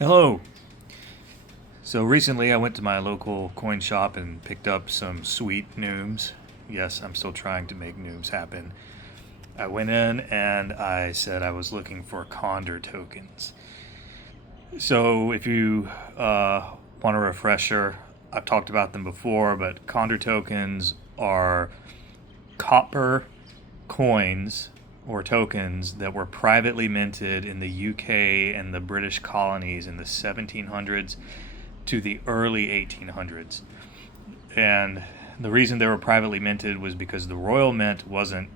Hello. So recently I went to my local coin shop and picked up some sweet nooms. Yes, I'm still trying to make nooms happen. I went in and I said I was looking for Conder tokens. So if you want a refresher, I've talked about them before, but Conder tokens are copper coins or tokens that were privately minted in the UK and the British colonies in the 1700s to the early 1800s. And the reason they were privately minted was because the Royal Mint wasn't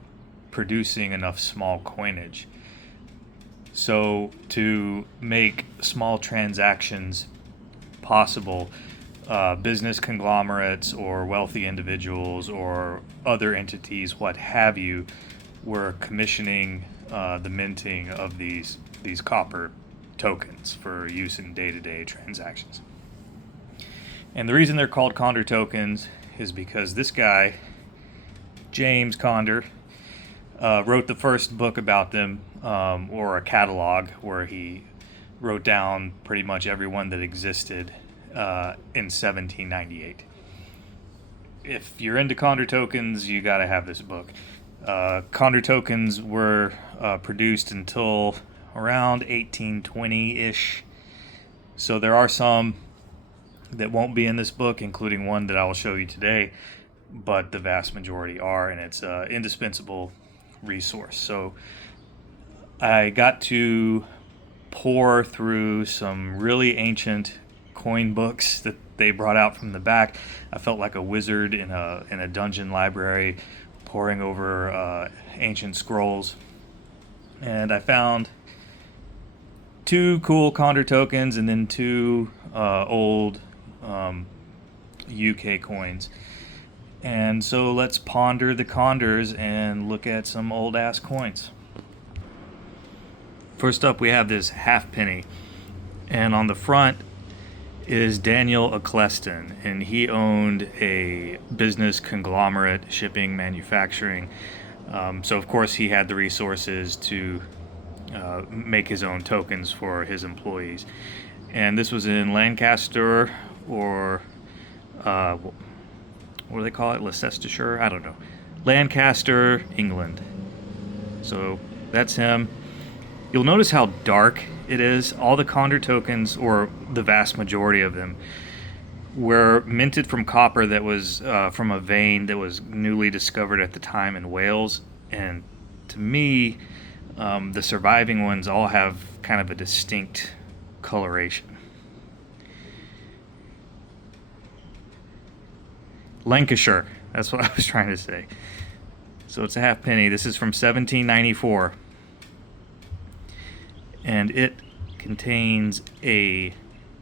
producing enough small coinage. So, to make small transactions possible, business conglomerates or wealthy individuals or other entities, what have you, were commissioning the minting of these copper tokens for use in day-to-day transactions. And the reason they're called Conder tokens is because this guy, James Conder, wrote the first book about them, or a catalog where he wrote down pretty much everyone that existed in 1798. If you're into Conder tokens, you got to have this book. Conder tokens were produced until around 1820-ish. So there are some that won't be in this book, including one that I will show you today, but the vast majority are, and it's an indispensable resource. So I got to pour through some really ancient coin books that they brought out from the back. I felt like a wizard in a dungeon library, poring over ancient scrolls, and I found two cool Conder tokens and then two old UK coins. And so let's ponder the Condors and look at some old ass coins. First up, we have this halfpenny, and on the front is Daniel Eccleston, and he owned a business conglomerate, shipping, manufacturing. So of course he had the resources to make his own tokens for his employees. And this was in Lancaster, or what do they call it? Leicestershire? I don't know. Lancaster, England. So that's him. You'll notice how dark it is. All the Conder tokens, or the vast majority of them, were minted from copper that was from a vein that was newly discovered at the time in Wales. And to me, the surviving ones all have kind of a distinct coloration. Lancashire, that's what I was trying to say. So it's a halfpenny. This is from 1794. And it contains a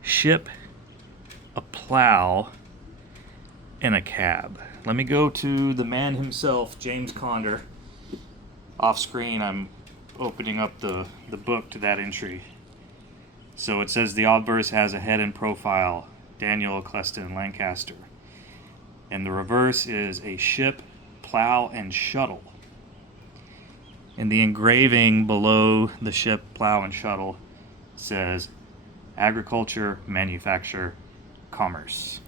ship, a plow, and a cab. Let me go to the man himself, James Conder. Off screen, I'm opening up the book to that entry. So it says the obverse has a head and profile, Daniel Eccleston, Lancaster. And the reverse is a ship, plow, and shuttle. And the engraving below the ship, plow, and shuttle says agriculture, manufacture, commerce.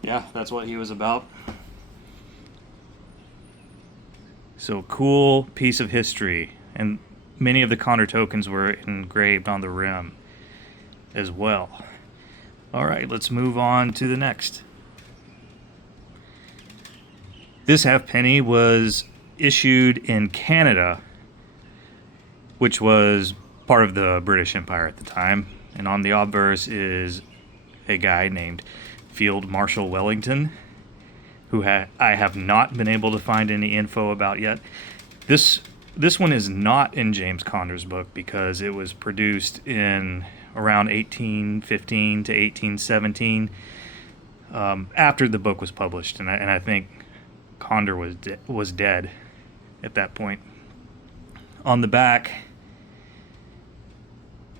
Yeah, that's what he was about. So cool piece of history. And many of the Conder tokens were engraved on the rim as well. All right, let's move on to the next. This halfpenny was issued in Canada, which was part of the British Empire at the time. And on the obverse is a guy named Field Marshal Wellington, who I have not been able to find any info about yet. This one is not in James Conder's book because it was produced in around 1815 to 1817, after the book was published, and I think Conder was dead at that point. On the back,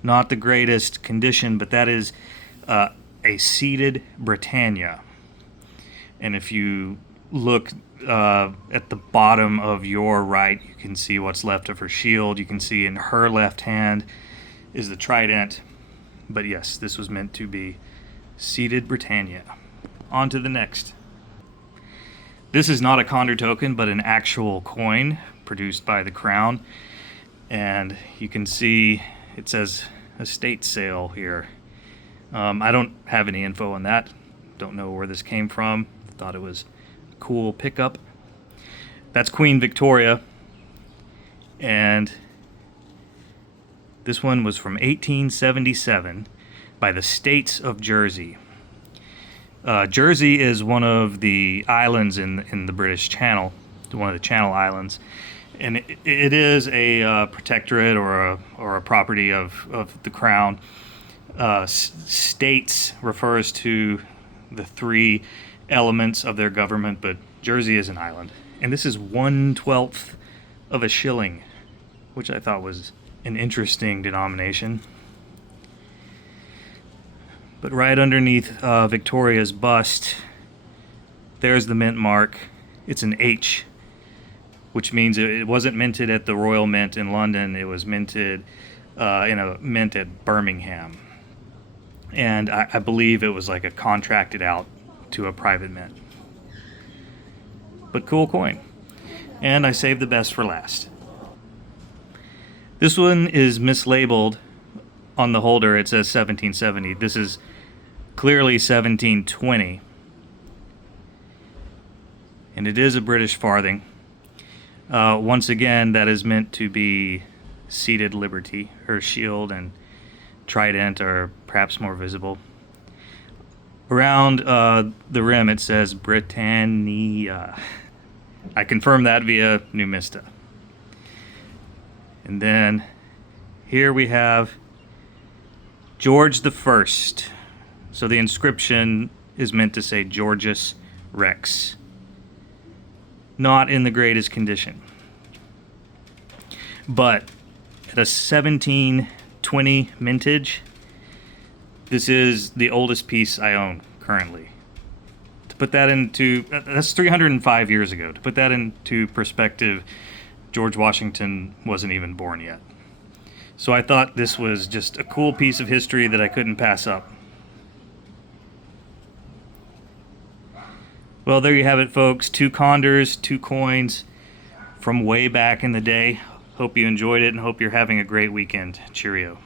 not the greatest condition, but that is a seated Britannia. And if you look at the bottom of your right, you can see what's left of her shield. You can see in her left hand is the trident, But yes, this was meant to be seated Britannia. On to the next. This is not a Conder token, but an actual coin produced by the Crown. And you can see it says estate sale here. I don't have any info on that. Don't know where this came from. Thought it was a cool pickup. That's Queen Victoria. And this one was from 1877 by the States of Jersey. Jersey is one of the islands in the British Channel, one of the Channel Islands, and it is a protectorate or a property of the Crown. States refers to the three elements of their government, but Jersey is an island, and this is 1/12 of a shilling, which I thought was an interesting denomination. But right underneath Victoria's bust, there's the mint mark. It's an H, which means it wasn't minted at the Royal Mint in London. It was minted in a mint at Birmingham. And I believe it was like a contracted out to a private mint. But cool coin. And I saved the best for last. This one is mislabeled. On the holder it says 1770. This is clearly 1720. And it is a British farthing. Once again, that is meant to be seated liberty. Her shield and trident are perhaps more visible. Around the rim it says Britannia. I confirmed that via Numista. And then here we have George the First. So the inscription is meant to say Georgius Rex. Not in the greatest condition. But at a 1720 mintage, this is the oldest piece I own currently. To put that into, that's 305 years ago. To put that into perspective, George Washington wasn't even born yet. So I thought this was just a cool piece of history that I couldn't pass up. Well, there you have it, folks. 2 Condors, 2 coins from way back in the day. Hope you enjoyed it and hope you're having a great weekend. Cheerio.